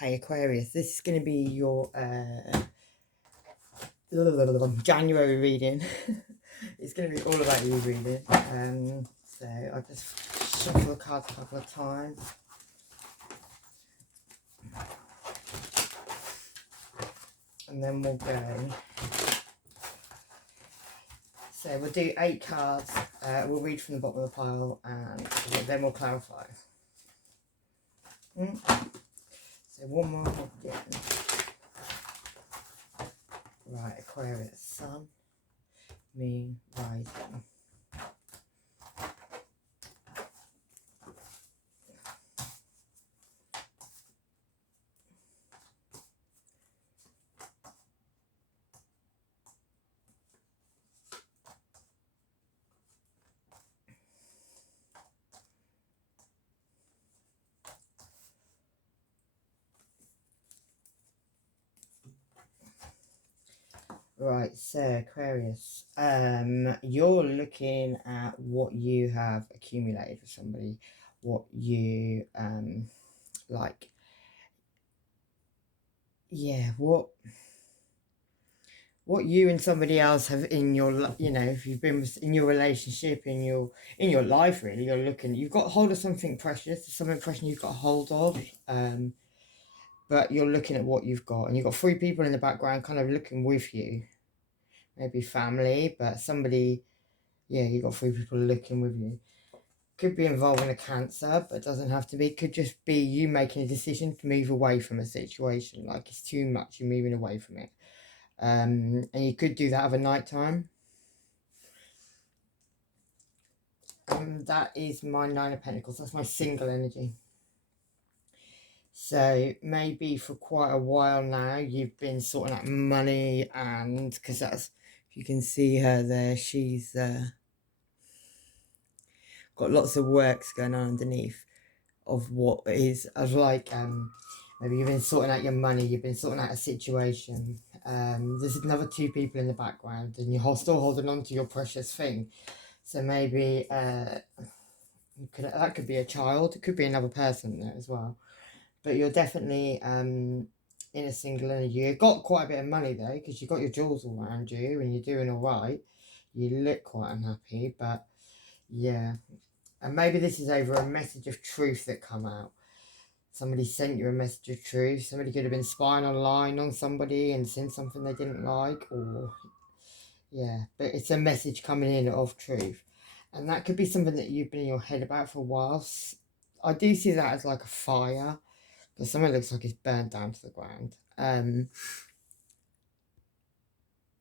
Hey Aquarius, this is going to be your January reading. It's going to be all about you reading. So I'll just shuffle the cards a couple of times. And then we'll go. So we'll do 8 cards. We'll read from the bottom of the pile and then we'll clarify. So one more again. Right, Aquarius, Sun, Moon, Rising. Right, so Aquarius, you're looking at what you have accumulated with somebody, what you like, yeah, what you and somebody else have in your, you know, if you've been in your relationship, in your life, really, you're looking, you've got hold of something precious, some impression you've got hold of, but you're looking at what you've got, and you've got 3 people in the background kind of looking with you. Maybe family, but somebody, yeah, you've got 3 people looking with you. Could be involving a cancer, but it doesn't have to be. Could just be you making a decision to move away from a situation. Like it's too much, you're moving away from it. And you could do that over night time. That is my 9 of Pentacles. That's my single energy. So maybe for quite a while now, you've been sorting out money, and because that's, if you can see her there, she's got lots of works going on underneath of what is of like maybe you've been sorting out your money, you've been sorting out a situation. There's another 2 people in the background, and you're still holding on to your precious thing. So maybe that could be a child, it could be another person there as well. But you're definitely in a single energy. You've got quite a bit of money though, because you've got your jewels all around you and you're doing all right. You look quite unhappy, but yeah. And maybe this is over a message of truth that come out. Somebody sent you a message of truth. Somebody could have been spying online on somebody and sent something they didn't like, or yeah, but it's a message coming in of truth. And that could be something that you've been in your head about for a while. I do see that as like a fire, because something looks like it's burned down to the ground.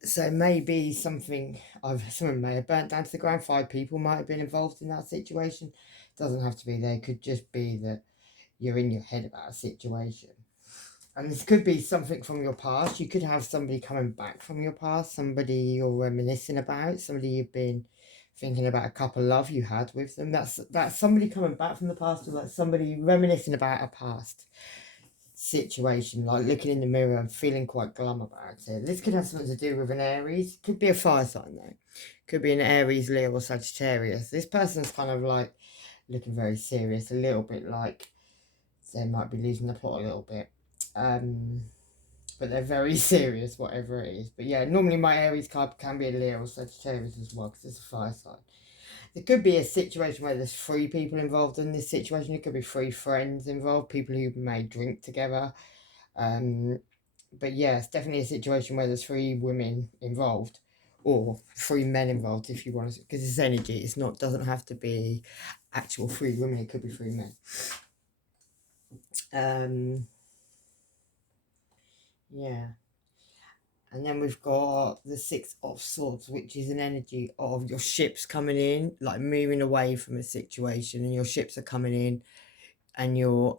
So maybe something may have burnt down to the ground. 5 people might have been involved in that situation. Doesn't have to be. They could just be that you're in your head about a situation. And this could be something from your past. You could have somebody coming back from your past, somebody you're reminiscing about, somebody you've been thinking about, a couple of love you had with them. That's somebody coming back from the past, or that's somebody reminiscing about a past situation, like looking in the mirror and feeling quite glum about it. This could have something to do with an Aries. Could be a fire sign though. Could be an Aries, Leo, or Sagittarius. This person's kind of like looking very serious, a little bit like they might be losing the plot a little bit. But they're very serious, whatever it is. But yeah, normally my Aries card can be a Leo or Sagittarius as well, because it's a fire sign. There could be a situation where there's 3 people involved in this situation. It could be 3 friends involved, people who may drink together. But yeah, it's definitely a situation where there's 3 women involved, or 3 men involved, if you want to, because it's energy. It's not, doesn't have to be actual 3 women. It could be 3 men. Yeah. And then we've got the 6 of Swords, which is an energy of your ships coming in, like moving away from a situation, and your ships are coming in, and you're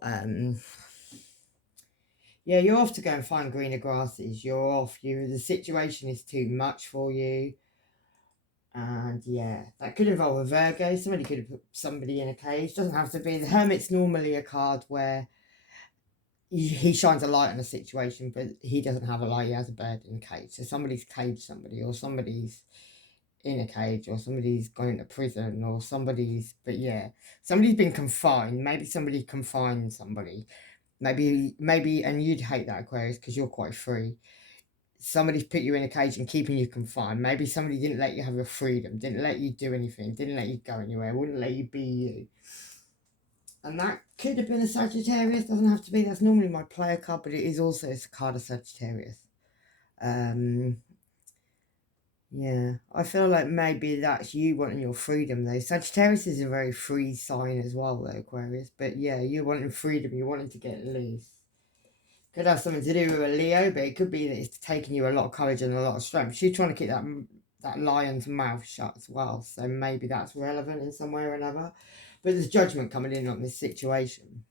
yeah, you're off to go and find greener grasses. You're off. The situation is too much for you. And yeah, that could involve a Virgo. Somebody could have put somebody in a cage. Doesn't have to be. The Hermit's normally a card where he shines a light on a situation, but he doesn't have a light. He has a bird in a cage. So somebody's caged somebody, or somebody's in a cage, or somebody's going to prison, or somebody's, but yeah, somebody's been confined. Maybe somebody confined somebody. Maybe, and you'd hate that, Aquarius, because you're quite free. Somebody's put you in a cage and keeping you confined. Maybe somebody didn't let you have your freedom, didn't let you do anything, didn't let you go anywhere, wouldn't let you be you. And that could have been a Sagittarius, doesn't have to be. That's normally my player card, but it is also a card of Sagittarius. Yeah, I feel like maybe that's you wanting your freedom, though. Sagittarius is a very free sign as well, though, Aquarius. But yeah, you wanting freedom, you wanting to get loose. Could have something to do with a Leo, but it could be that it's taking you a lot of courage and a lot of strength. She's trying to keep that lion's mouth shut as well, so maybe that's relevant in some way or another. But there's judgment coming in on this situation.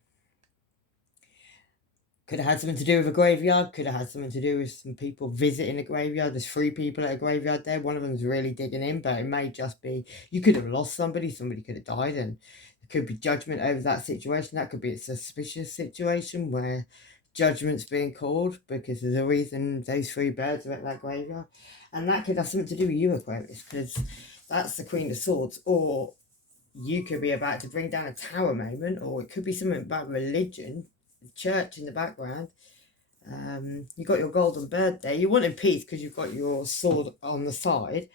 Could have had something to do with a graveyard. Could have had something to do with some people visiting a graveyard. There's 3 people at a graveyard there. One of them's really digging in, but it may just be you could have lost somebody. Somebody could have died, and there could be judgment over that situation. That could be a suspicious situation where judgment's being called because there's a reason those 3 birds are at that graveyard. And that could have something to do with you, Aquarius, because that's the Queen of Swords. Or you could be about to bring down a tower moment, or it could be something about religion. The church in the background. You got your golden bird there. You wanted peace because you've got your sword on the side.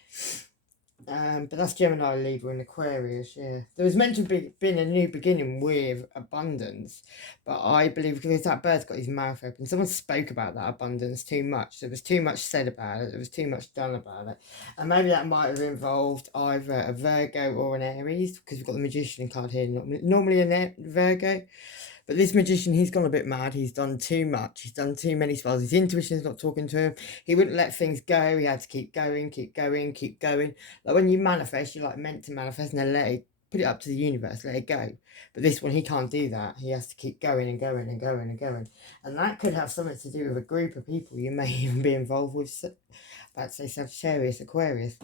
But that's Gemini, Libra, and Aquarius. Yeah, there was meant to be been a new beginning with abundance, but I believe because that bird's got his mouth open, someone spoke about that abundance too much. There was too much said about it. There was too much done about it, and maybe that might have involved either a Virgo or an Aries, because we've got the Magician card here. Normally a Virgo. But this magician, he's gone a bit mad. He's done too much. He's done too many spells. His intuition's not talking to him. He wouldn't let things go. He had to keep going, keep going, keep going. Like when you manifest, you're like meant to manifest and then let it, put it up to the universe, let it go. But this one, he can't do that. He has to keep going and going and going and going. And that could have something to do with a group of people you may even be involved with. About to say Sagittarius, Aquarius.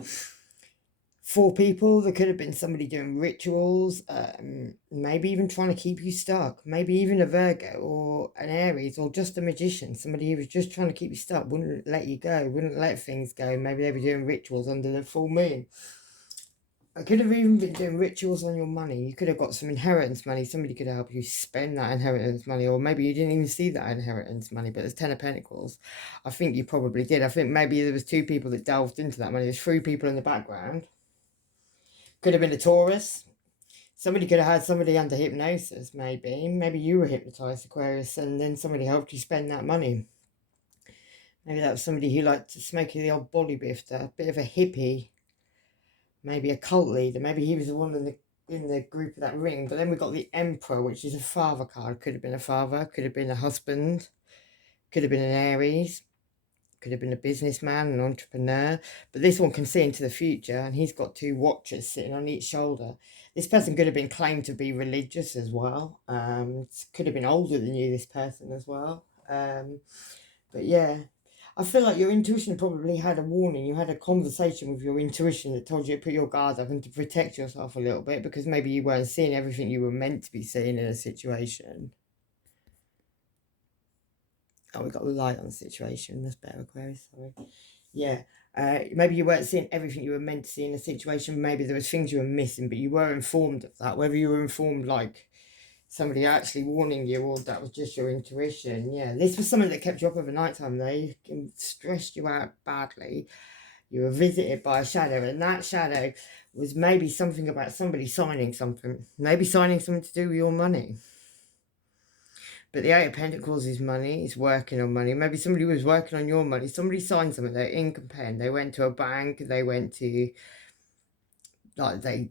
4 people. There could have been somebody doing rituals, maybe even trying to keep you stuck, maybe even a Virgo or an Aries or just a magician, somebody who was just trying to keep you stuck, wouldn't let you go, wouldn't let things go. Maybe they were doing rituals under the full moon. I could have even been doing rituals on your money. You could have got some inheritance money. Somebody could help you spend that inheritance money, or maybe you didn't even see that inheritance money, but there's 10 of Pentacles. I think you probably did. I think maybe there was 2 people that delved into that money. There's 3 people in the background. Could have been a Taurus. Somebody could have had somebody under hypnosis, maybe. Maybe you were hypnotized, Aquarius, and then somebody helped you spend that money. Maybe that was somebody who liked to smoke the old body bifter, a bit of a hippie. Maybe a cult leader. Maybe he was the one in the group of that ring. But then we've got the Emperor, which is a father card. Could have been a father, could have been a husband, could have been an Aries. Could have been a businessman, an entrepreneur, but this one can see into the future, and he's got 2 watchers sitting on each shoulder. This person could have been claimed to be religious as well. Could have been older than you, this person as well. But yeah, I feel like your intuition probably had a warning. You had a conversation with your intuition that told you to put your guard up and to protect yourself a little bit, because maybe you weren't seeing everything you were meant to be seeing in a situation. Oh, we got light on the situation. That's better, Aquarius. Sorry. Yeah. Maybe you weren't seeing everything you were meant to see in a situation. Maybe there was things you were missing, but you were informed of that. Whether you were informed like somebody actually warning you, or that was just your intuition. Yeah. This was something that kept you up over night time, though. It stressed you out badly. You were visited by a shadow, and that shadow was maybe something about somebody signing something. Maybe signing something to do with your money. But the 8 of Pentacles is money. It's working on money. Maybe somebody was working on your money. Somebody signed something. They're incompetent. They went to a bank. They went to, like, they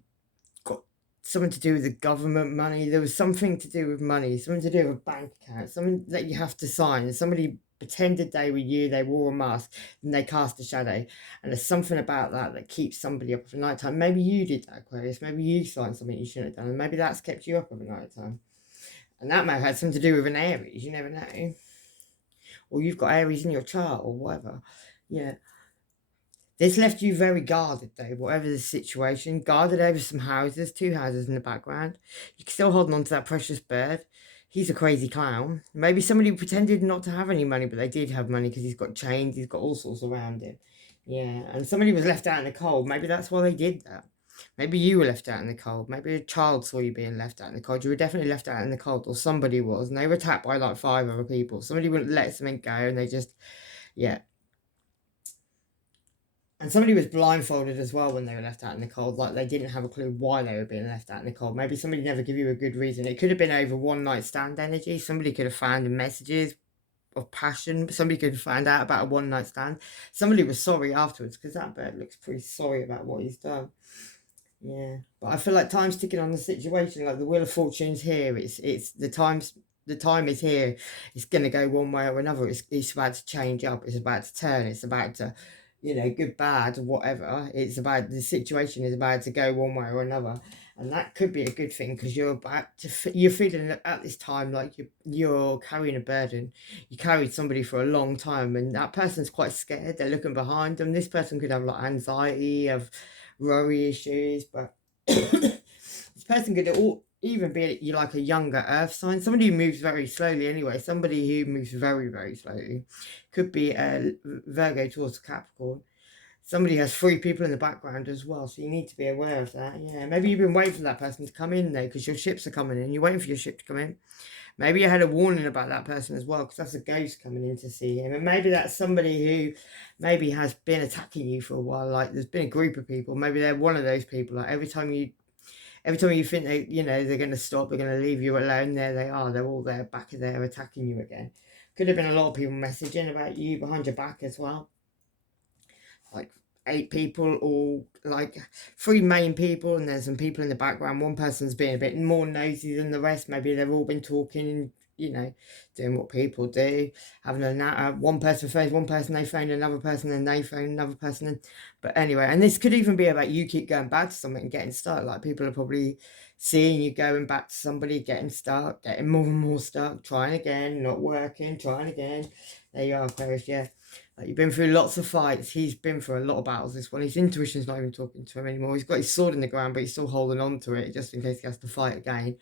got something to do with the government money. There was something to do with money. Something to do with a bank account. Something that you have to sign. Somebody pretended they were you. They wore a mask. And they cast a shadow. And there's something about that keeps somebody up for night time. Maybe you did that, Aquarius. Maybe you signed something you shouldn't have done. And maybe that's kept you up over night time. And that may have had something to do with an Aries, you never know. Or you've got Aries in your chart or whatever. Yeah. This left you very guarded though, whatever the situation. Guarded over some houses, 2 houses in the background. You're still holding on to that precious bird. He's a crazy clown. Maybe somebody pretended not to have any money, but they did have money because he's got chains, he's got all sorts around him. Yeah, and somebody was left out in the cold. Maybe that's why they did that. Maybe you were left out in the cold. Maybe a child saw you being left out in the cold. You were definitely left out in the cold, or somebody was, and they were attacked by like 5 other people. Somebody wouldn't let something go, and they just, yeah. And somebody was blindfolded as well when they were left out in the cold. Like they didn't have a clue why they were being left out in the cold. Maybe somebody never gave you a good reason. It could have been over one night stand energy. Somebody could have found messages of passion. Somebody could have found out about a one night stand. Somebody was sorry afterwards, because that bird looks pretty sorry about what he's done. Yeah, but I feel like time's ticking on the situation. Like the Wheel of Fortune's here. It's the time is here. It's gonna go one way or another. It's about to change up. It's about to turn. It's about to, good, bad, whatever. It's about the situation is about to go one way or another, and that could be a good thing, because you're feeling at this time like you're carrying a burden. You carried somebody for a long time, and that person's quite scared. They're looking behind them. This person could have like anxiety, of worry issues, but this person could even be you like a younger earth sign, somebody who moves very slowly anyway, somebody who moves very, very slowly. Could be a Virgo, Taurus, Capricorn. Somebody has 3 people in the background as well, so you need to be aware of that. Yeah, maybe you've been waiting for that person to come in though, because your ships are coming in. You're waiting for your ship to come in. Maybe you had a warning about that person as well, because that's a ghost coming in to see him. And maybe that's somebody who maybe has been attacking you for a while. Like there's been a group of people. Maybe they're one of those people. Like every time you think they, they're going to stop, they're going to leave you alone, there they are. They're all there, back there, attacking you again. Could have been a lot of people messaging about you behind your back as well. Like 8 people, all like 3 main people, and there's some people in the background. One person's being a bit more nosy than the rest. Maybe they've all been talking, doing what people do, having a one person phones one person, they phone another person, and they phone another person. But anyway, and this could even be about you keep going back to something and getting stuck. Like people are probably seeing you going back to somebody, getting stuck, getting more and more stuck, trying again, not working, trying again. There you are, Aquarius. Yeah. You've been through lots of fights. He's been through a lot of battles, this one. His intuition's not even talking to him anymore. He's got his sword in the ground, but he's still holding on to it just in case he has to fight again.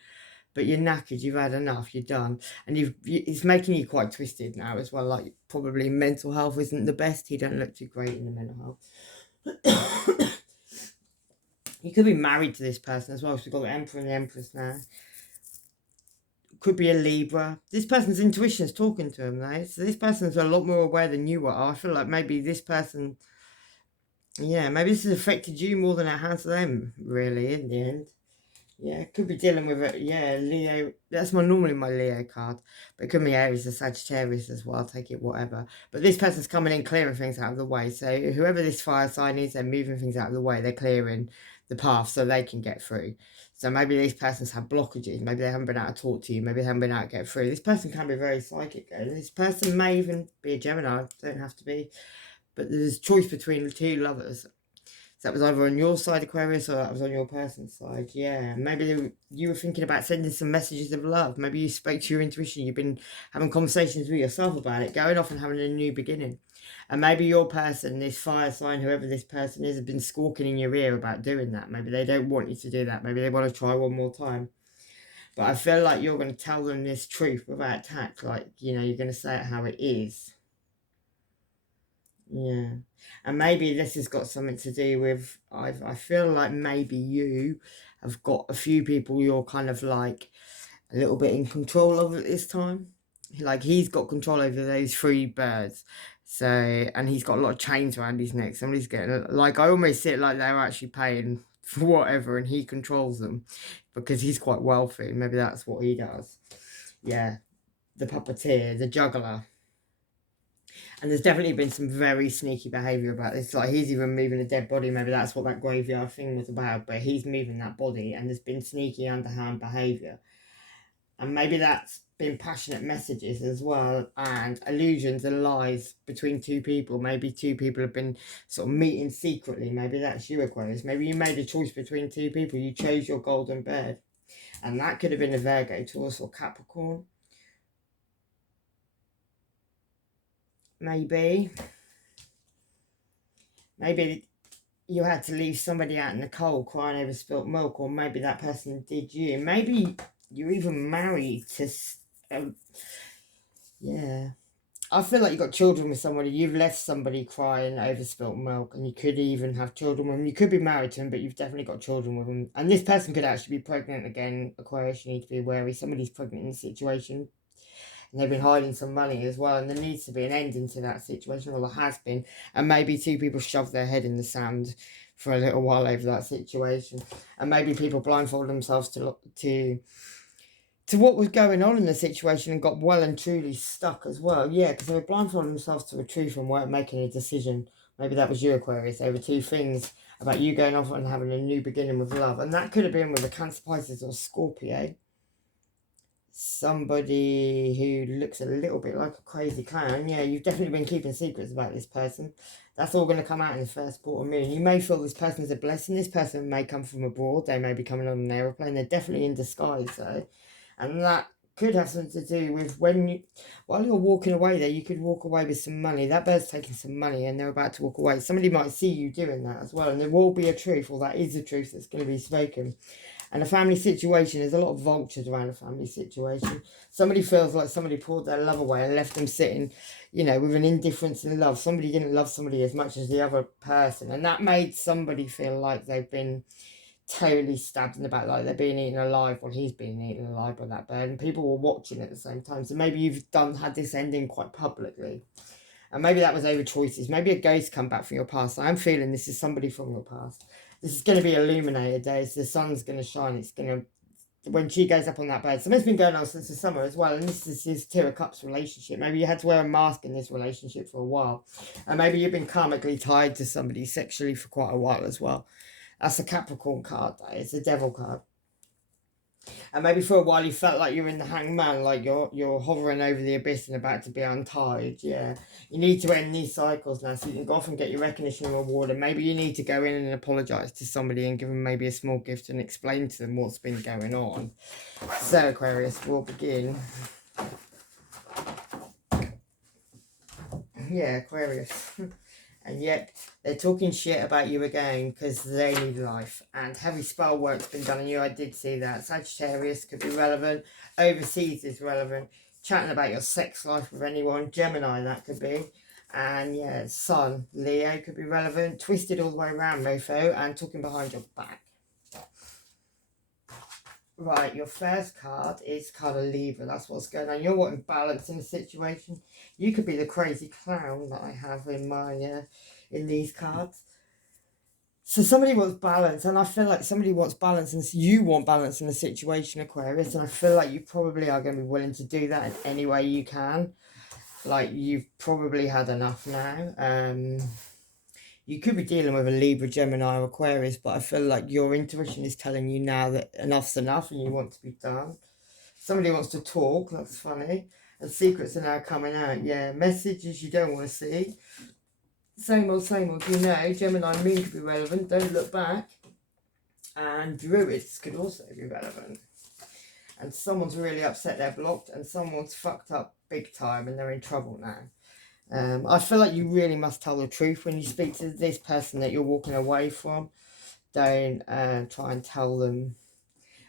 But you're knackered. You've had enough. You're done. And it's making you quite twisted now as well. Like probably mental health isn't the best. He don't look too great in the mental health. You could be married to this person as well. So we've got the Emperor and the Empress now. Could be a Libra. This person's intuition is talking to him though. So this person's a lot more aware than you are. I feel like maybe this person, maybe this has affected you more than it has them, really, in the end. Yeah, could be dealing with it. Yeah, Leo. That's normally my Leo card. But it could be Aries or Sagittarius as well. I'll take it, whatever. But this person's coming in, clearing things out of the way. So whoever this fire sign is, they're moving things out of the way. They're clearing the path so they can get through. So maybe these persons have blockages. Maybe they haven't been able to talk to you. Maybe they haven't been able to get through. This person can be very psychic. This person may even be a Gemini. Don't have to be. But there's a choice between the 2 lovers. So that was either on your side, Aquarius, or that was on your person's side. Yeah, maybe you were thinking about sending some messages of love. Maybe you spoke to your intuition. You've been having conversations with yourself about it, going off and having a new beginning. And maybe your person, this fire sign, whoever this person is, has been squawking in your ear about doing that. Maybe they don't want you to do that. Maybe they want to try one more time. But I feel like you're going to tell them this truth without tact. Like, you're going to say it how it is. Yeah. And maybe this has got something to do with, I feel like maybe you have got a few people you're kind of like a little bit in control of at this time. Like he's got control over those 3 birds. So, and he's got a lot of chains around his neck. Somebody's getting, like, I almost see it like they're actually paying for whatever and he controls them because he's quite wealthy. Maybe that's what he does. Yeah. The puppeteer, the juggler. And there's definitely been some very sneaky behaviour about this. Like he's even moving a dead body. Maybe that's what that graveyard thing was about. But he's moving that body and there's been sneaky underhand behaviour. And maybe that's been passionate messages as well. And illusions and lies between 2 people. Maybe 2 people have been sort of meeting secretly. Maybe that's you, Aquarius. Maybe you made a choice between 2 people. You chose your golden bird. And that could have been a Virgo, Taurus or Capricorn. Maybe you had to leave somebody out in the cold crying over spilt milk, or maybe that person did you. Maybe you're even married to, yeah. I feel like you've got children with somebody. You've left somebody crying over spilt milk, and you could even have children with them. You could be married to them, but you've definitely got children with them. And this person could actually be pregnant again. Aquarius, you need to be wary. Somebody's pregnant in this situation, and they've been hiding some money as well. And there needs to be an ending to that situation, or there has been. And maybe two people shoved their head in the sand for a little while over that situation, and maybe people blindfolded themselves to what was going on in the situation and got well and truly stuck as well. Yeah, because they were blindfolding themselves to the truth and weren't making a decision. Maybe that was you, Aquarius. There were two things about you going off and having a new beginning with love. And that could have been with a Cancer, Pisces or Scorpio. Somebody who looks a little bit like a crazy clown. Yeah, you've definitely been keeping secrets about this person. That's all going to come out in the first quarter moon. You may feel this person is a blessing. This person may come from abroad. They may be coming on an aeroplane. They're definitely in disguise, though. And that could have something to do with while you're walking away there, you could walk away with some money. That bird's taking some money and they're about to walk away. Somebody might see you doing that as well. And there will be a truth, or that is a truth that's going to be spoken. And a family situation, there's a lot of vultures around a family situation. Somebody feels like somebody pulled their love away and left them sitting, with an indifference in love. Somebody didn't love somebody as much as the other person. And that made somebody feel like they've been totally stabbed in the back, like they're being eaten alive. Well, he's being eaten alive by that bird, and people were watching at the same time. So maybe you've had this ending quite publicly, and maybe that was over choices. Maybe a ghost come back from your past. I'm feeling this is somebody from your past. This is going to be illuminated days. The sun's going to shine. It's going to, when she goes up on that bird. Something's been going on since the summer as well, and this is his Two of Cups relationship. Maybe you had to wear a mask in this relationship for a while, and maybe you've been karmically tied to somebody sexually for quite a while as well. That's a Capricorn card, that is a devil card. And maybe for a while you felt like you're in the hangman, like you're hovering over the abyss and about to be untied. Yeah, you need to end these cycles now so you can go off and get your recognition and reward. And maybe you need to go in and apologise to somebody and give them maybe a small gift and explain to them what's been going on. So Aquarius, we'll begin. Yeah, Aquarius. And yet they're talking shit about you again because they need life. And heavy spell work's been done on you. I did see that. Sagittarius could be relevant. Overseas is relevant. Chatting about your sex life with anyone. Gemini, that could be. And yeah, Sun, Leo could be relevant. Twisted all the way around, mofo. And talking behind your back. Right, your first card is card of Libra. That's what's going on. You're wanting balance in the situation. You could be the crazy clown that I have in my in these cards. So somebody wants balance, and I feel like somebody wants balance, and you want balance in the situation, Aquarius. And I feel like you probably are going to be willing to do that in any way you can. Like you've probably had enough now. You could be dealing with a Libra, Gemini, or Aquarius, but I feel like your intuition is telling you now that enough's enough and you want to be done. Somebody wants to talk, that's funny. And secrets are now coming out. Yeah, messages you don't want to see. Same old, Gemini moon could be relevant. Don't look back. And Druids could also be relevant. And someone's really upset they're blocked, and someone's fucked up big time and they're in trouble now. I feel like you really must tell the truth when you speak to this person that you're walking away from. Don't try and tell them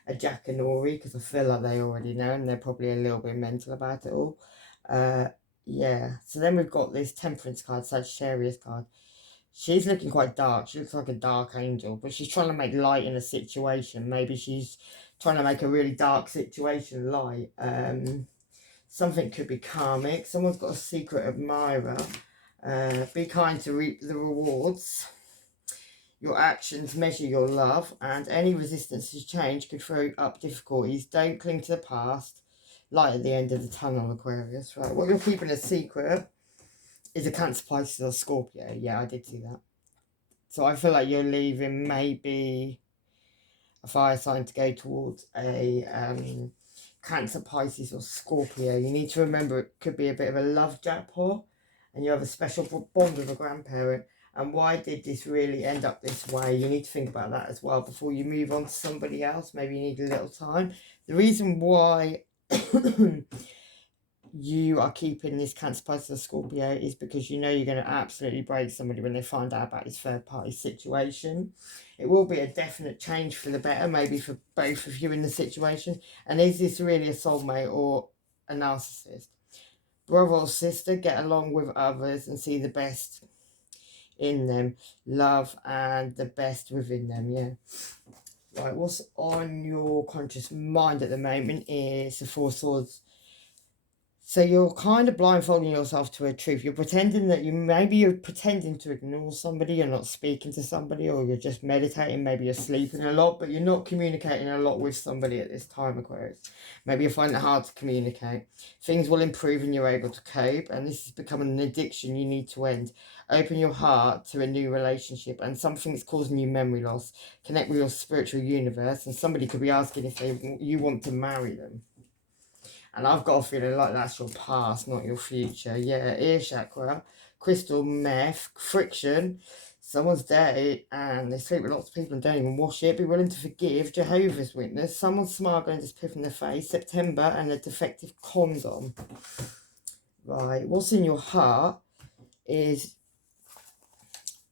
a Jack and Ori, because I feel like they already know and they're probably a little bit mental about it all. Yeah, so then we've got this Temperance card, Sagittarius card. She's looking quite dark. She looks like a dark angel, but she's trying to make light in a situation. Maybe she's trying to make a really dark situation light. Something could be karmic. Someone's got a secret admirer. Be kind to reap the rewards. Your actions measure your love, and any resistance to change could throw up difficulties. Don't cling to the past. Light at the end of the tunnel, Aquarius. Right, what you're keeping a secret is a Cancer, Pisces, or Scorpio. Yeah, I did see that. So I feel like you're leaving maybe a fire sign to go towards a Cancer, Pisces, or Scorpio. You need to remember it could be a bit of a love jackpot, and you have a special bond with a grandparent. And why did this really end up this way? You need to think about that as well before you move on to somebody else. Maybe you need a little time. The reason why you are keeping this Cancer, Pisces, or Scorpio is because you know you're going to absolutely break somebody when they find out about this third party situation. It will be a definite change for the better, maybe for both of you in the situation. And is this really a soulmate or a narcissist? brother or sister, get along with others and see the best in them. Love and the best within them, yeah. Right, what's on your conscious mind at the moment is the Four Swords. So you're kind of blindfolding yourself to a truth. You're pretending that you're pretending to ignore somebody, you're not speaking to somebody, or you're just meditating, maybe you're sleeping a lot, but you're not communicating a lot with somebody at this time, Aquarius. Maybe you find it hard to communicate. Things will improve and you're able to cope, and this is becoming an addiction you need to end. Open your heart to a new relationship, and something's causing you memory loss. Connect with your spiritual universe, and somebody could be asking if you want to marry them. And I've got a feeling like that's your past, not your future. Yeah, ear chakra, crystal meth, friction. Someone's dirty and they sleep with lots of people and don't even wash it. Be willing to forgive. Jehovah's Witness. Someone's smart going to spiff in their face. September and a defective condom. Right, what's in your heart is...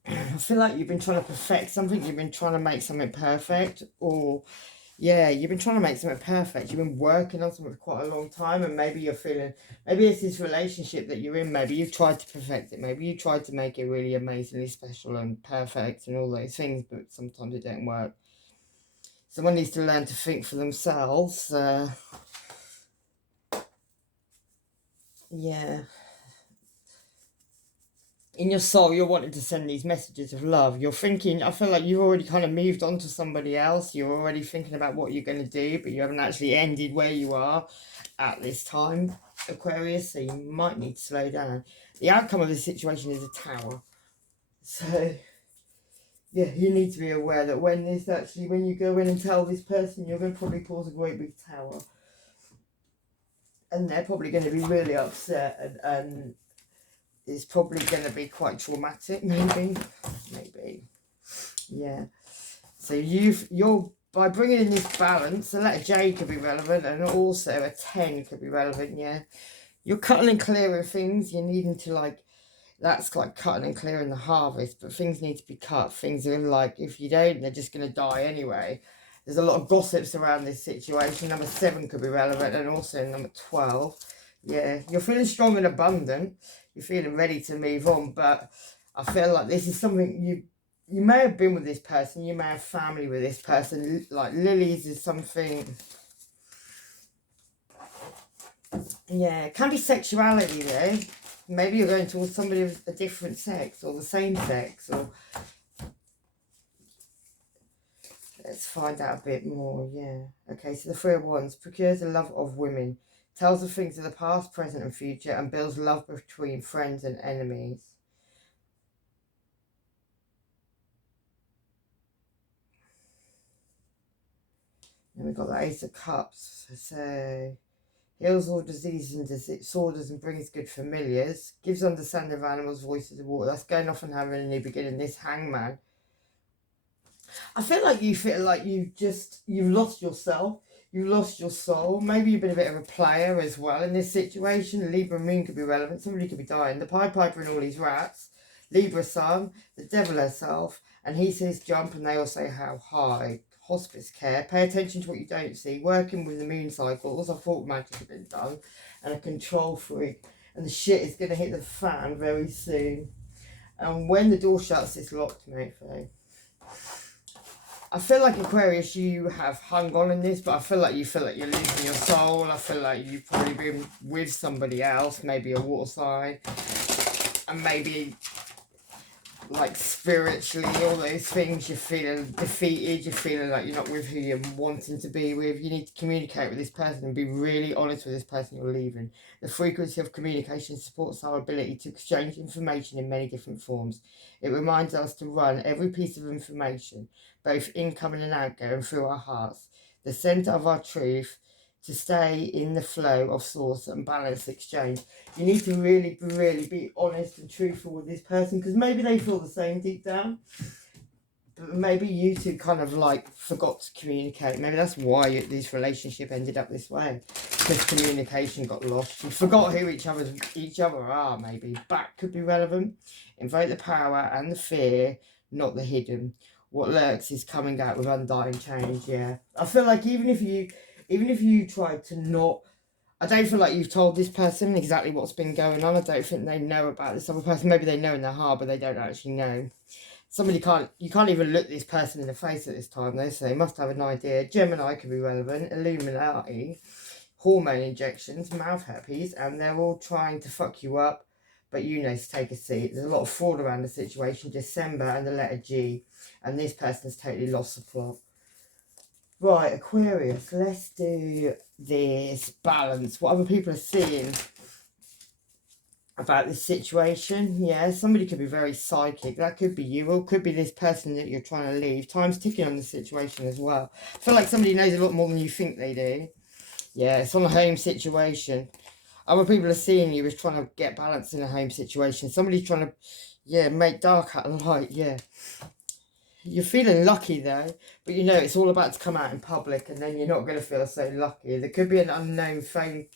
I feel like you've been trying to perfect something. You've been trying to make something perfect, or... yeah, you've been trying to make something perfect. You've been working on something for quite a long time, and maybe you're feeling, maybe it's this relationship that you're in, maybe you've tried to perfect it, maybe you tried to make it really amazingly special and perfect and all those things, but sometimes it don't work. Someone needs to learn to think for themselves. Yeah. In your soul, you're wanting to send these messages of love. You're thinking, I feel like you've already kind of moved on to somebody else. You're already thinking about what you're going to do, but you haven't actually ended where you are at this time, Aquarius, so you might need to slow down. The outcome of this situation is a tower. So, yeah, you need to be aware that when you go in and tell this person, you're going to probably cause a great big tower. And they're probably going to be really upset, and it's probably going to be quite traumatic, maybe, yeah. So you're by bringing in this balance, a letter J could be relevant, and also a 10 could be relevant, yeah. You're cutting and clearing things. You're needing to that's like cutting and clearing the harvest, but things need to be cut. Things are like, if you don't, they're just going to die anyway. There's a lot of gossips around this situation. Number 7 could be relevant, and also number 12. Yeah, you're feeling strong and abundant. You're feeling ready to move on, but I feel like this is something you may have been with this person, you may have family with this person. Like lilies is something, yeah, it can be sexuality though. Maybe you're going towards somebody of a different sex or the same sex, or let's find out a bit more, yeah. Okay, so the 3 of Wands procures the love of women. Tells of things of the past, present and future, and builds love between friends and enemies. And we've got the Ace of Cups. So, heals all diseases and disorders and brings good familiars. Gives understanding of animals, voices of water. That's going off and having a new beginning. This Hangman. I feel like you've lost yourself. You've lost your soul. Maybe you've been a bit of a player as well in this situation. Libra Moon could be relevant. Somebody could be dying. The Pied Piper and all these rats. Libra Sun. The Devil herself. And he says jump and they all say how high. Hospice care. Pay attention to what you don't see. Working with the moon cycles. I thought magic had been done. And a control freak. And the shit is going to hit the fan very soon. And when the door shuts, it's locked, mate. I feel like Aquarius, you have hung on in this, but I feel like you're losing your soul. I feel like you've probably been with somebody else, maybe a water sign, and maybe like spiritually, all those things, you're feeling defeated, you're feeling like you're not with who you're wanting to be with. You need to communicate with this person and be really honest with this person you're leaving. The frequency of communication supports our ability to exchange information in many different forms. It reminds us to run every piece of information, both incoming and outgoing, through our hearts, the centre of our truth, to stay in the flow of source and balanced exchange. You need to really be honest and truthful with this person, because maybe they feel the same deep down, but maybe you two kind of forgot to communicate. Maybe that's why this relationship ended up this way, because communication got lost. You forgot who each other are. Maybe back could be relevant. Invoke the power and the fear, not the hidden. What lurks is coming out with undying change. Yeah, I feel like even if you tried to not I don't feel like you've told this person exactly what's been going on. I don't think they know about this other person. Maybe they know in their heart, but they don't actually know. You can't even look this person in the face at this time, though, so they must have an idea. Gemini could be relevant, Illuminati, hormone injections, mouth herpes, and they're all trying to fuck you up, but you know to take a seat. There's a lot of fraud around the situation. December and the letter G, and this person's totally lost the plot. Right, Aquarius, let's do this balance. What other people are seeing about this situation. Yeah, somebody could be very psychic. That could be you, or could be this person that you're trying to leave. Time's ticking on the situation as well. I feel like somebody knows a lot more than you think they do. Yeah, it's on a home situation. Other people are seeing you as trying to get balance in a home situation. Somebody's trying to, yeah, make dark out of light, yeah. You're feeling lucky though, but you know it's all about to come out in public, and then you're not going to feel so lucky. There could be an unknown phone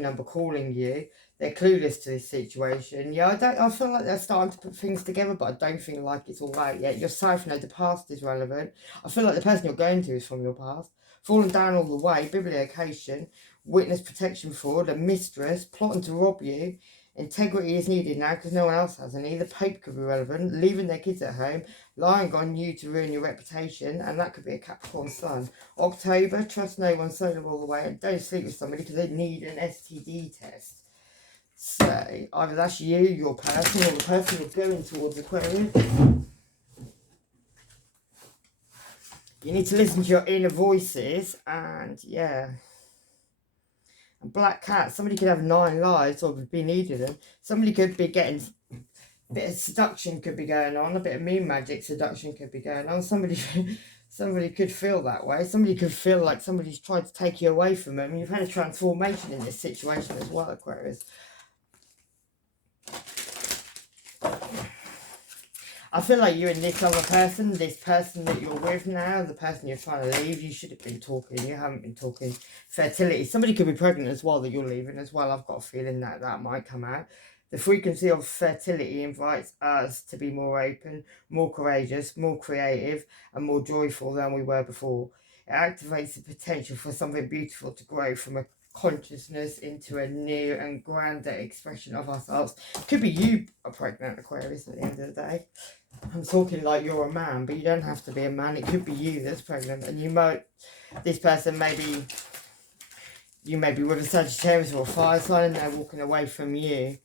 number calling you. They're clueless to this situation. Yeah, I feel like they're starting to put things together, but I don't feel like it's all out yet. Your South Node, the past is relevant. I feel like the person you're going to is from your past. Fallen down all the way, biblication, witness protection fraud, a mistress, plotting to rob you. Integrity is needed now because no one else has any. The Pope could be relevant, leaving their kids at home, lying on you to ruin your reputation, and that could be a Capricorn sun. October, trust no one, solar all the way, and don't sleep with somebody because they need an STD test. So, either that's you, your person, or the person you're going towards, Aquarius. You need to listen to your inner voices, and yeah. A black cat, somebody could have 9 lives or be needing them. Somebody could be getting a bit of seduction could be going on, a bit of mean magic seduction could be going on. Somebody could feel that way. Somebody could feel like somebody's tried to take you away from them. You've had a transformation in this situation as well, Aquarius. I feel like you and this other person, this person that you're with now, the person you're trying to leave, you should have been talking. You haven't been talking. Fertility. Somebody could be pregnant as well that you're leaving as well. I've got a feeling that that might come out. The frequency of fertility invites us to be more open, more courageous, more creative, and more joyful than we were before. It activates the potential for something beautiful to grow from a consciousness into a new and grander expression of ourselves. Could be you are pregnant, Aquarius, at the end of the day. I'm talking like you're a man, but you don't have to be a man. It could be you that's pregnant, and you might, this person maybe, you may be with a Sagittarius or a fire sign, and they're walking away from you.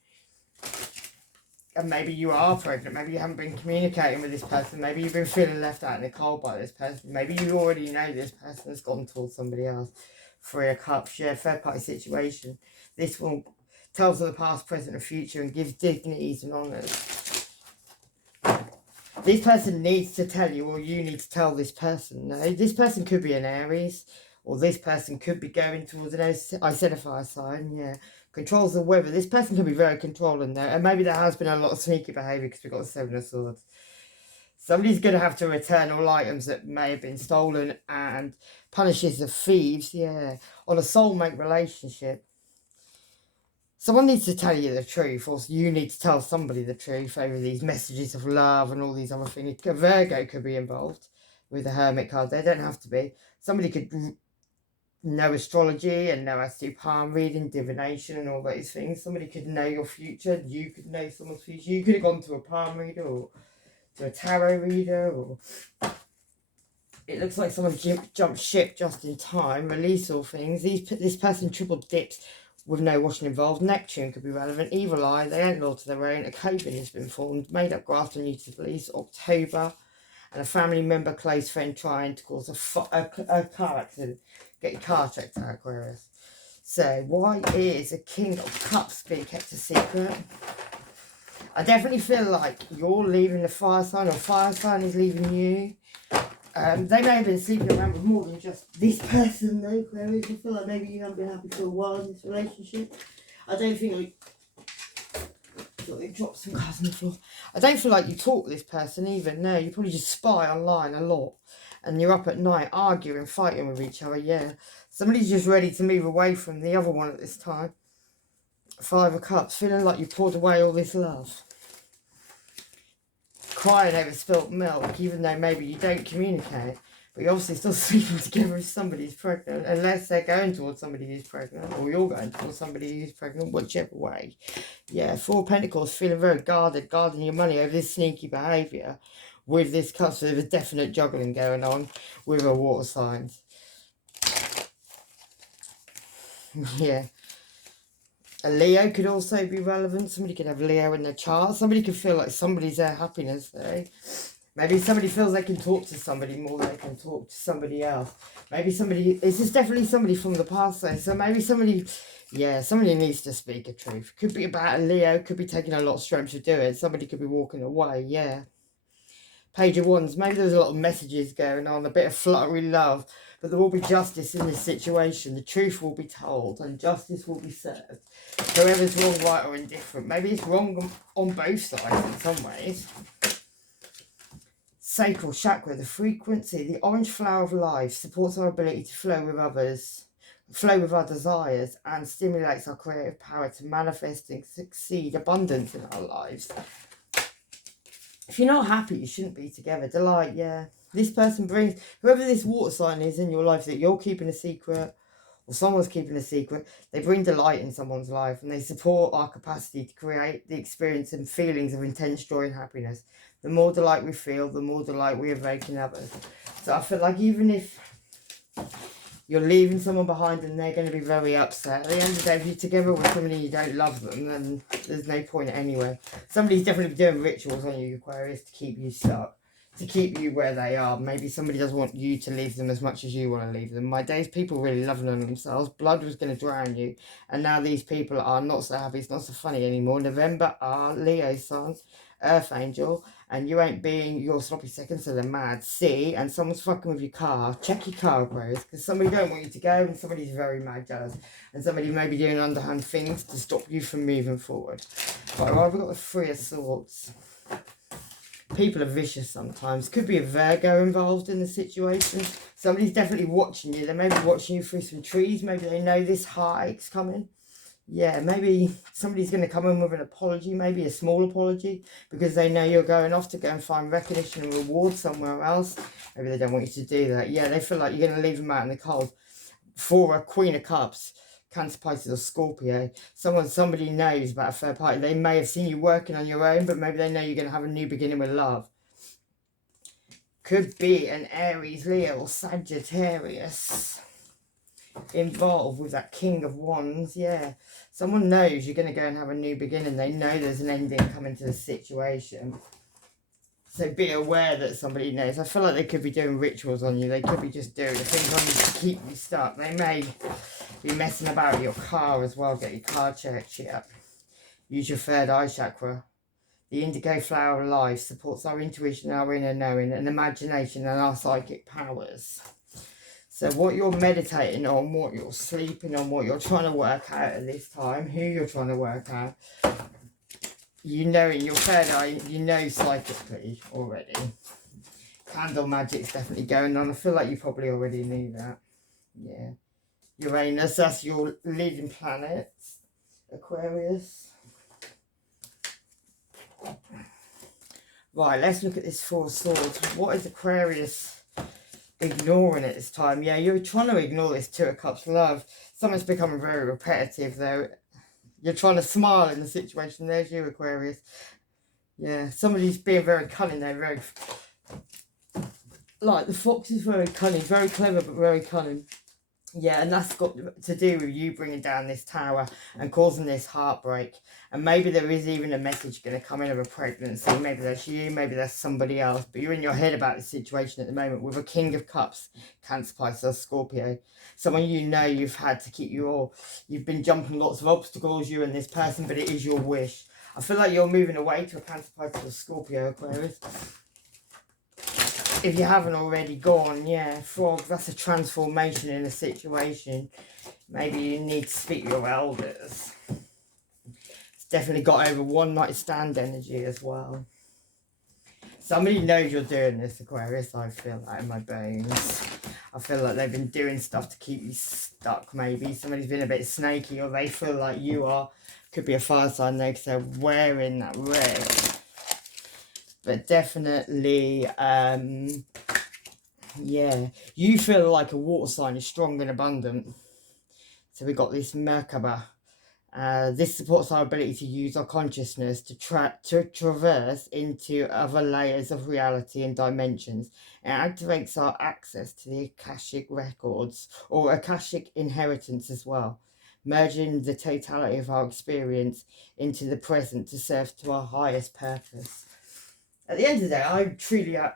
And maybe you are pregnant. Maybe you haven't been communicating with this person. Maybe you've been feeling left out in the cold by this person. Maybe you already know this person has gone towards somebody else. 3 of Cups, yeah, third party situation. This one tells of the past, present, and future, and gives dignities and honours. This person needs to tell you, or you need to tell this person. No, this person could be an Aries, or this person could be going towards an I said a fire sign, yeah. Controls the weather. This person could be very controlling there, and maybe there has been a lot of sneaky behaviour because we've got the 7 of Swords. Somebody's going to have to return all items that may have been stolen, and punishes the thieves, yeah, on a soulmate relationship. Someone needs to tell you the truth, or you need to tell somebody the truth over these messages of love and all these other things. A Virgo could be involved with the Hermit card. They don't have to be. Somebody could know astrology and know how to do palm reading, divination, and all those things. Somebody could know your future. You could know someone's future. You could have gone to a palm reader or to a tarot reader, or it looks like someone jumped ship just in time, release all things. This person triple dips with no washing involved. Neptune could be relevant. Evil eye, they ain't law to their own. A coven has been formed. Made up graft on you to the police. October, and a family member, close friend trying to cause a car accident. Get your car checked out, Aquarius. So, why is a King of Cups being kept a secret? I definitely feel like you're leaving the fire sign, or fire sign is leaving you. They may have been sleeping around with more than just this person, though, Aquarius. I feel like maybe you haven't been happy for a while in this relationship. I don't think they dropped some cards on the floor. I don't feel like you talk to this person either. No, you probably just spy online a lot. And you're up at night arguing, fighting with each other, yeah. Somebody's just ready to move away from the other one at this time. 5 of Cups, feeling like you poured away all this love. Crying over spilt milk, even though maybe you don't communicate. But you're obviously still sleeping together if somebody's pregnant, unless they're going towards somebody who's pregnant, or you're going towards somebody who's pregnant, whichever way. Yeah, Four of Pentacles, feeling very guarded, guarding your money over this sneaky behaviour. With this cup, so there's a definite juggling going on with a water sign. Yeah. A Leo could also be relevant. Somebody could have Leo in their chart. Somebody could feel like somebody's their happiness, though. Maybe somebody feels they can talk to somebody more than they can talk to somebody else. Maybe somebody, this is definitely somebody from the past though. So maybe somebody, yeah, somebody needs to speak a truth. Could be about a Leo, could be taking a lot of strength to do it. Somebody could be walking away, yeah. Page of Wands, maybe there's a lot of messages going on, a bit of fluttery love. But there will be justice in this situation. The truth will be told and justice will be served. Whoever's wrong, right or indifferent. Maybe it's wrong on both sides in some ways. Sacral chakra, the frequency, the orange flower of life supports our ability to flow with others, flow with our desires, and stimulates our creative power to manifest and succeed abundance in our lives. If you're not happy, you shouldn't be together. Delight, yeah. This person brings, whoever this water sign is in your life that you're keeping a secret, or someone's keeping a secret, they bring delight in someone's life and they support our capacity to create the experience and feelings of intense joy and happiness. The more delight we feel, the more delight we evoke in others. So I feel like even if you're leaving someone behind and they're going to be very upset, at the end of the day, if you're together with somebody and you don't love them, then there's no point anyway. Somebody's definitely doing rituals on you, Aquarius, to keep you stuck, to keep you where they are. Maybe somebody doesn't want you to leave them as much as you want to leave them. My days, people really loving on themselves. Blood was going to drown you. And now these people are not so happy. It's not so funny anymore. November are Leo signs, Earth Angel. And you ain't being your sloppy seconds, so they're mad. See, and someone's fucking with your car. Check your car, Aquarius, because somebody don't want you to go, and somebody's very mad, jealous, and somebody may be doing underhand things to stop you from moving forward. Right, well, I've got the Three of Swords. People are vicious sometimes. Could be a Virgo involved in the situation. Somebody's definitely watching you. They may be watching you through some trees. Maybe they know this heartache's coming. Yeah, maybe somebody's going to come in with an apology, maybe a small apology, because they know you're going off to go and find recognition and reward somewhere else. Maybe they don't want you to do that. Yeah, they feel like you're going to leave them out in the cold. For a Queen of Cups, Cancer, Pisces or Scorpio, somebody knows about a third party. They may have seen you working on your own, but maybe they know you're going to have a new beginning with love. Could be an Aries, Leo or Sagittarius involved with that King of Wands. Yeah, someone knows you're going to go and have a new beginning. They know there's an ending coming to the situation, so be aware that somebody knows. I feel like they could be doing rituals on you. They could be just doing things on you to keep you stuck. They may be messing about your car as well. Get your car checked. Yeah. Use your third eye chakra. The indigo flower of life supports our intuition, our inner knowing and imagination and our psychic powers. So what you're meditating on, what you're sleeping on, what you're trying to work out at this time, who you're trying to work out, you know in your third eye, you know psychically already. Candle magic's definitely going on. I feel like you probably already knew that. Yeah. Uranus, that's your leading planet. Aquarius. Right, let's look at this Four of Swords. What is Aquarius ignoring at this time? Yeah, you're trying to ignore this Two of Cups love. Something's becoming very repetitive though. You're trying to smile in the situation. There's you, Aquarius. Yeah, somebody's being very cunning. They're very... Like, the fox is very cunning. Very clever, but very cunning. Yeah, and that's got to do with you bringing down this tower and causing this heartbreak. And maybe there is even a message going to come in of a pregnancy. Maybe that's you, maybe that's somebody else. But you're in your head about the situation at the moment with a King of Cups, Cancer, Pisces, or Scorpio. Someone you know you've had to keep you all... You've been jumping lots of obstacles, you and this person, but it is your wish. I feel like you're moving away to a Cancer, Pisces, or Scorpio, Aquarius. If you haven't already gone, yeah, frog, that's a transformation in a situation. Maybe you need to speak to your elders. It's definitely got over one night stand energy as well. Somebody knows you're doing this, Aquarius. I feel that in my bones. I feel like they've been doing stuff to keep you stuck, maybe. Somebody's been a bit snaky, or they feel like you are. Could be a fire sign though, because they're wearing that red. But definitely, Yeah, you feel like a water sign is strong and abundant. So we got this Merkabah. This supports our ability to use our consciousness to traverse into other layers of reality and dimensions. It activates our access to the Akashic records or Akashic inheritance as well, merging the totality of our experience into the present to serve to our highest purpose. At the end of the day,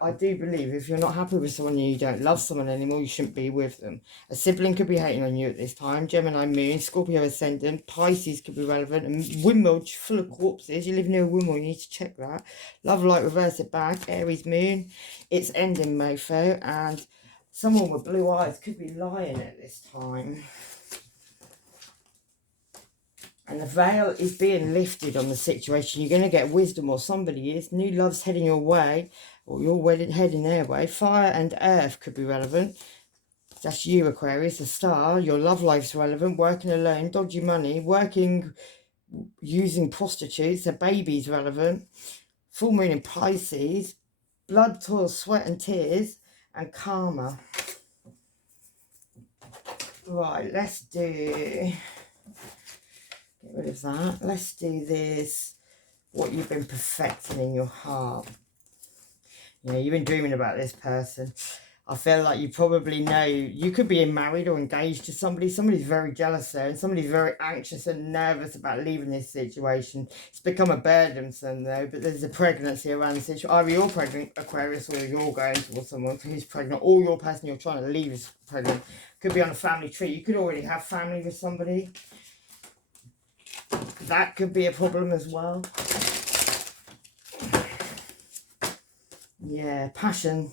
I do believe if you're not happy with someone and you don't love someone anymore, you shouldn't be with them. A sibling could be hating on you at this time. Gemini moon, Scorpio ascendant, Pisces could be relevant, and windmill full of corpses. You live near a windmill, you need to check that. Love light, reverse it back. Aries moon, it's ending, mofo, and someone with blue eyes could be lying at this time. And the veil is being lifted on the situation. You're going to get wisdom, or somebody is. New love's heading your way, or you're heading their way. Fire and earth could be relevant. That's you, Aquarius. The star, your love life's relevant. Working alone, dodgy money, working, using prostitutes. A baby's relevant. Full moon in Pisces. Blood, toil, sweat and tears. And karma. Right, let's do... Get rid of that. Let's do this. What you've been perfecting in your heart. Yeah, you've been dreaming about this person. I feel like you probably know, you could be married or engaged to somebody. Somebody's very jealous there, and somebody's very anxious and nervous about leaving this situation. It's become a burdensome though, but there's a pregnancy around the situation. Either you're pregnant, Aquarius, or you're going towards someone who's pregnant, or your person you're trying to leave is pregnant. Could be on a family tree. You could already have family with somebody. That could be a problem as well. Yeah, passion.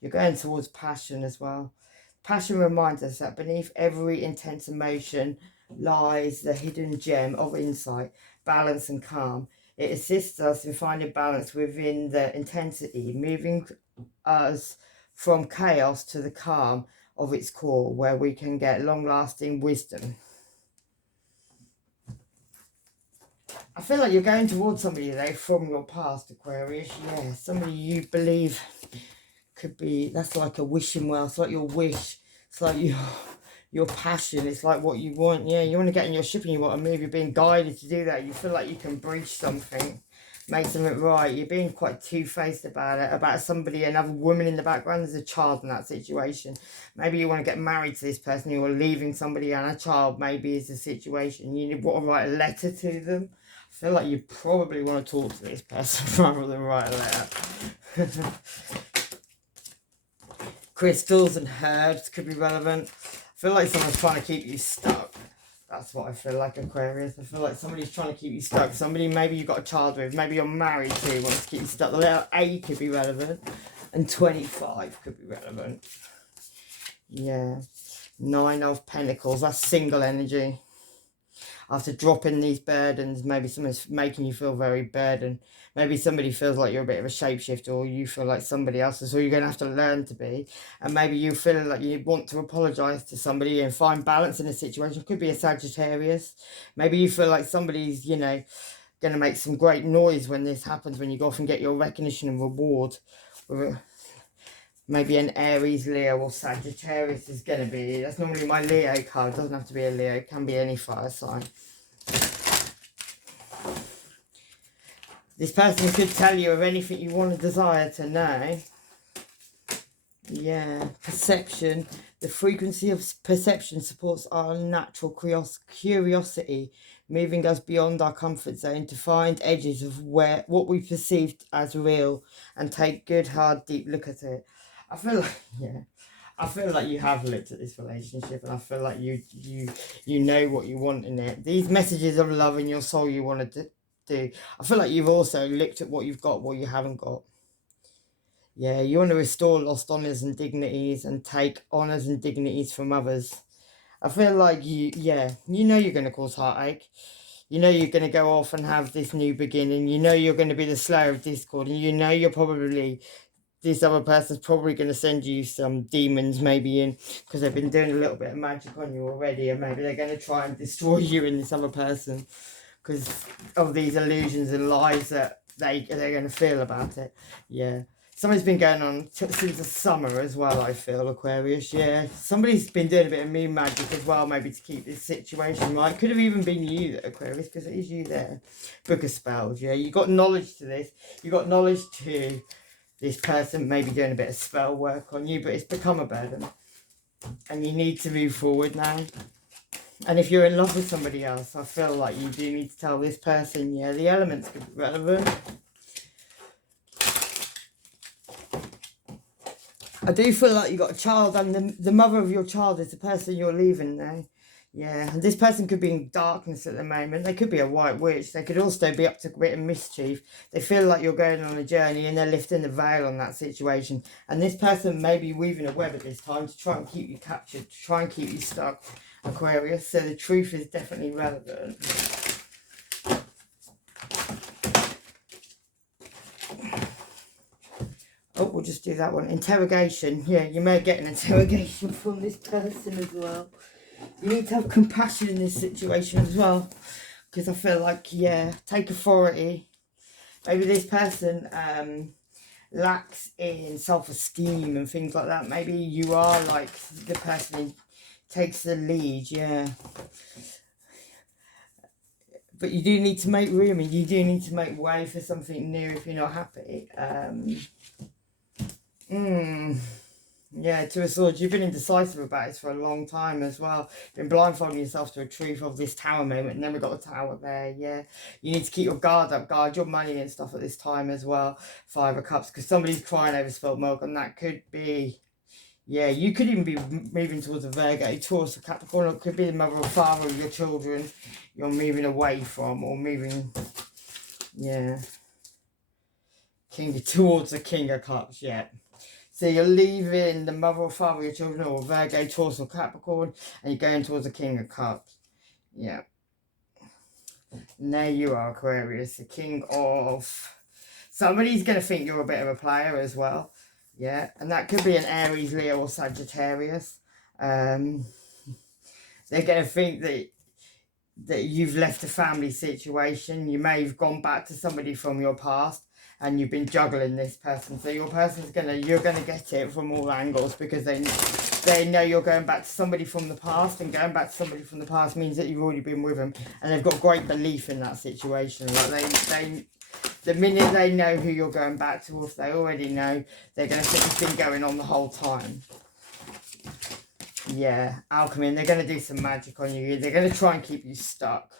You're going towards passion as well. Passion reminds us that beneath every intense emotion lies the hidden gem of insight, balance and calm. It assists us in finding balance within the intensity, moving us from chaos to the calm of its core, where we can get long-lasting wisdom. I feel like you're going towards somebody though from your past, Aquarius. Yeah, somebody you believe could be, that's like a wishing well. It's like your wish. It's like your passion. It's like what you want. Yeah, you want to get in your ship and you want to move. You're being guided to do that. You feel like you can breach something, make something right. You're being quite two-faced about it, about somebody, another woman in the background. There's a child in that situation. Maybe you want to get married to this person. You're leaving somebody and a child maybe is the situation. You want to write a letter to them. I feel like you probably want to talk to this person rather than write a letter. Crystals and herbs could be relevant. I feel like someone's trying to keep you stuck. That's what I feel like, Aquarius. I feel like somebody's trying to keep you stuck. Somebody maybe you've got a child with, maybe you're married to, wants to keep you stuck. The letter A could be relevant. And 25 could be relevant. Yeah. 9 of Pentacles. That's single energy. After dropping these burdens, maybe someone's making you feel very burdened. Maybe somebody feels like you're a bit of a shapeshifter, or you feel like somebody else is, or you're going to have to learn to be. And maybe you feel like you want to apologise to somebody and find balance in a situation. It could be a Sagittarius. Maybe you feel like somebody's, you know, going to make some great noise when this happens, when you go off and get your recognition and reward. Maybe an Aries, Leo, or Sagittarius is going to be. That's normally my Leo card. It doesn't have to be a Leo. It can be any fire sign. This person could tell you of anything you want to desire to know. Yeah. Perception. The frequency of perception supports our natural curiosity, moving us beyond our comfort zone to find edges of what we perceived as real and take good, hard, deep look at it. I feel like, yeah, I feel like you have looked at this relationship, and I feel like you know what you want in it. These messages of love in your soul you want to do. I feel like you've also looked at what you've got, what you haven't got. Yeah, you want to restore lost honours and dignities and take honours and dignities from others. I feel like you know you're going to cause heartache. You know you're going to go off and have this new beginning. You know you're going to be the slayer of discord, and you know you're probably... this other person's probably going to send you some demons maybe in, because they've been doing a little bit of magic on you already, and maybe they're going to try and destroy you and this other person because of these illusions and lies that they're going to feel about it. Yeah. Something's been going on since the summer as well, I feel, Aquarius, yeah. Somebody's been doing a bit of moon magic as well, maybe to keep this situation right. Could have even been you, Aquarius, because it is you there. Book of Spells, yeah. You got knowledge to this. You got knowledge to this person maybe doing a bit of spell work on you, but it's become a burden. And you need to move forward now. And if you're in love with somebody else, I feel like you do need to tell this person, yeah, the elements could be relevant. I do feel like you got a child, and the mother of your child is the person you're leaving now. Yeah, and this person could be in darkness at the moment. They could be a white witch. They could also be up to a bit of mischief. They feel like you're going on a journey and they're lifting the veil on that situation. And this person may be weaving a web at this time to try and keep you captured, to try and keep you stuck, Aquarius. So the truth is definitely relevant. Oh, we'll just do that one. Interrogation. Yeah, you may get an interrogation from this person as well. You need to have compassion in this situation as well. Because I feel like, yeah, take authority. Maybe this person lacks in self-esteem and things like that. Maybe you are like the person who takes the lead, yeah. But you do need to make room and you do need to make way for something new if you're not happy. Yeah, Two of Swords, you've been indecisive about this for a long time as well. Been blindfolding yourself to a truth of this tower moment, and then we've got the tower there, yeah. You need to keep your guard up, guard your money and stuff at this time as well. Five of Cups, because somebody's crying over spilt milk, and that could be, yeah, you could even be moving towards a Virgo, Taurus, or Capricorn, or it could be the mother or father of your children you're moving away from, or moving, yeah. Towards the King of Cups, yeah. So you're leaving the mother or father of your children, or Virgo, Taurus, or Capricorn, and you're going towards the King of Cups. Yeah. And there you are, Aquarius, the King of... Somebody's going to think you're a bit of a player as well. Yeah. And that could be an Aries, Leo, or Sagittarius. They're going to think that you've left a family situation. You may have gone back to somebody from your past. And you've been juggling this person, so your person's you're gonna get it from all angles, because they know you're going back to somebody from the past, and going back to somebody from the past means that you've already been with them, and they've got great belief in that situation. Like they the minute they know who you're going back to, or if they already know, they're gonna think it's been going on the whole time. Yeah, alchemy, and they're gonna do some magic on you. They're gonna try and keep you stuck.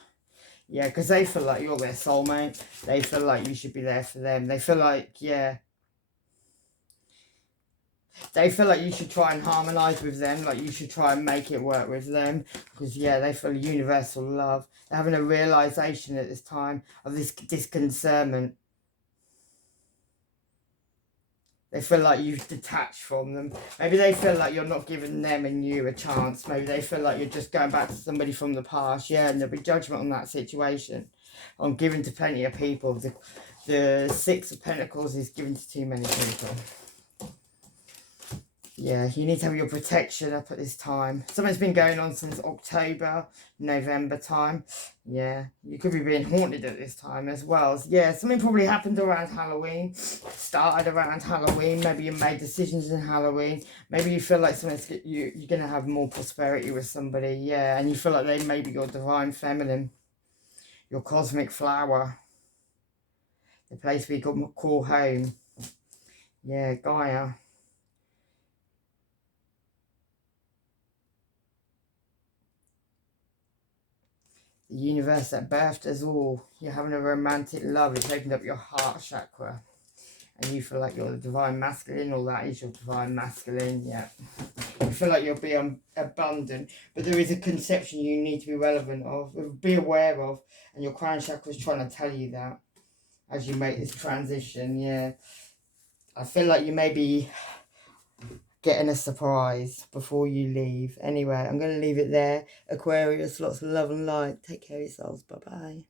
Yeah, because they feel like you're their soulmate. They feel like you should be there for them. They feel like, yeah. They feel like you should try and harmonise with them. Like you should try and make it work with them. Because, yeah, they feel universal love. They're having a realisation at this time of this disconcernment. They feel like you've detached from them. Maybe they feel like you're not giving them and you a chance. Maybe they feel like you're just going back to somebody from the past. Yeah, and there'll be judgment on that situation. On giving to plenty of people. The Six of Pentacles is given to too many people. Yeah, you need to have your protection up at this time. Something's been going on since October, November time. Yeah, you could be being haunted at this time as well. Yeah, something probably happened around Halloween. Started around Halloween. Maybe you made decisions in Halloween. Maybe you feel like you're going to have more prosperity with somebody. Yeah, and you feel like they may be your divine feminine. Your cosmic flower. The place we call home. Yeah, Gaia. The universe that birthed us all. You're having a romantic love. It's opened up your heart chakra. And you feel like you're the divine masculine, or that is your divine masculine, yeah. You feel like you'll be abundant, but there is a conception you need to be relevant of, be aware of, and your crown chakra is trying to tell you that as you make this transition, yeah. I feel like you may be getting a surprise before you leave. Anyway, I'm going to leave it there. Aquarius, lots of love and light. Take care of yourselves. Bye-bye.